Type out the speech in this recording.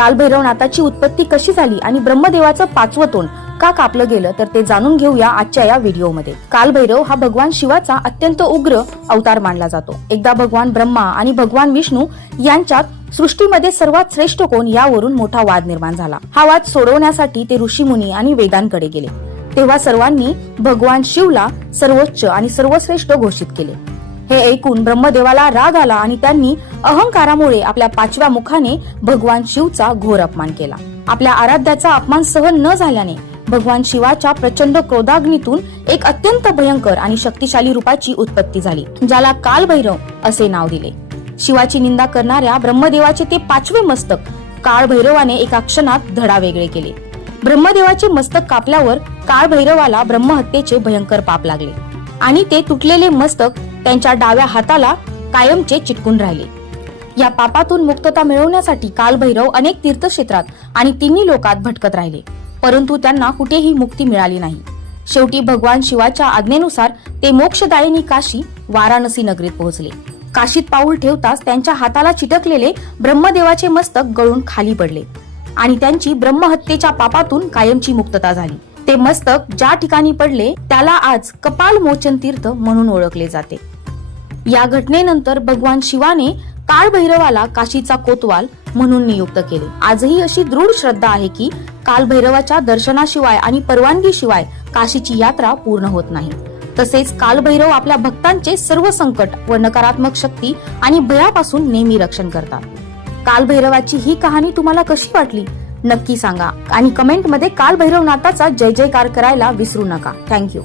कालभैरवनाथाची उत्पत्ती कशी झाली आणि ब्रह्मदेवाचं पाचवं तोंड का कापलं गेलं तर ते जाणून घेऊया आजच्या या व्हिडिओमध्ये। कालभैरव हा भगवान शिवाचा अत्यंत उग्र अवतार मानला जातो। एकदा भगवान ब्रह्मा आणि भगवान विष्णू यांच्यात सृष्टीमध्ये सर्वात श्रेष्ठ कोण यावरून मोठा वाद निर्माण झाला। हा वाद सोडवण्यासाठी ते ऋषीमुनी आणि वेदांकडे गेले। तेव्हा सर्वांनी भगवान शिवला सर्वोच्च आणि सर्वश्रेष्ठ घोषित केले। हे ऐकून ब्रह्मदेवाला राग आला आणि त्यांनी अहंकारामुळे आपल्या पाचव्या मुखाने भगवान शिवचा घोर अपमान केला। आपल्या आराध्याचा अपमान सहन न झाल्याने भगवान शिवाच्या प्रचंड क्रोधाग्नीतून एक अत्यंत भयंकर आणि शक्तिशाली रूपाची उत्पत्ती झाली, ज्याला कालभैरव असे नाव दिले। शिवाची निंदा करणाऱ्या ब्रह्मदेवाचे ते पाचवे मस्तक कालभैरवाने एका क्षणात धडा वेगळे केले। ब्रह्मदेवाचे मस्तक कापल्यावर कालभैरवाला ब्रह्महत्येचे भयंकर पाप लागले आणि ते तुटलेले मस्तक त्यांच्या डाव्या हाताला कायमचे चिटकून राहिले। या पापातून मुक्तता मिळवण्यासाठी कालभैरव अनेक तीर्थक्षेत्रात आणि तिन्ही लोकात भटकत राहिले, परंतु त्यांना कुठेही मुक्ती मिळाली नाही। शेवटी भगवान शिवाच्या आज्ञेनुसार ते मोक्षदायिनी काशी वाराणसी नगरीत पोहोचले। काशीत पाऊल ठेवताच त्यांच्या हाताला चिटकलेले ब्रह्मदेवाचे मस्तक गळून खाली पडले आणि त्यांची ब्रह्महत्येच्या पापातून कायमची मुक्तता झाली। ते मस्तक ज्या ठिकाणी पडले त्याला आज कपाल मोचन तीर्थ म्हणून ओळखले जाते। या घटनेनंतर भगवान शिवाने कालभैरवाला काशीचा कोतवाल म्हणून नियुक्त केले। आजही अशी दृढ श्रद्धा आहे की कालभैरवाच्या दर्शनाशिवाय आणि परवानगीशिवाय काशीची यात्रा पूर्ण होत नाही। तसेच कालभैरव आपल्या भक्तांचे सर्व संकट व नकारात्मक शक्ती आणि भयापासून नेहमी रक्षण करतात। कालभैरवाची ही कहाणी तुम्हाला कशी वाटली नक्की सांगा आणि कमेंट मध्ये कालभैरवनाथाचा जय जयकार करायला विसरू नका। थँक्यू।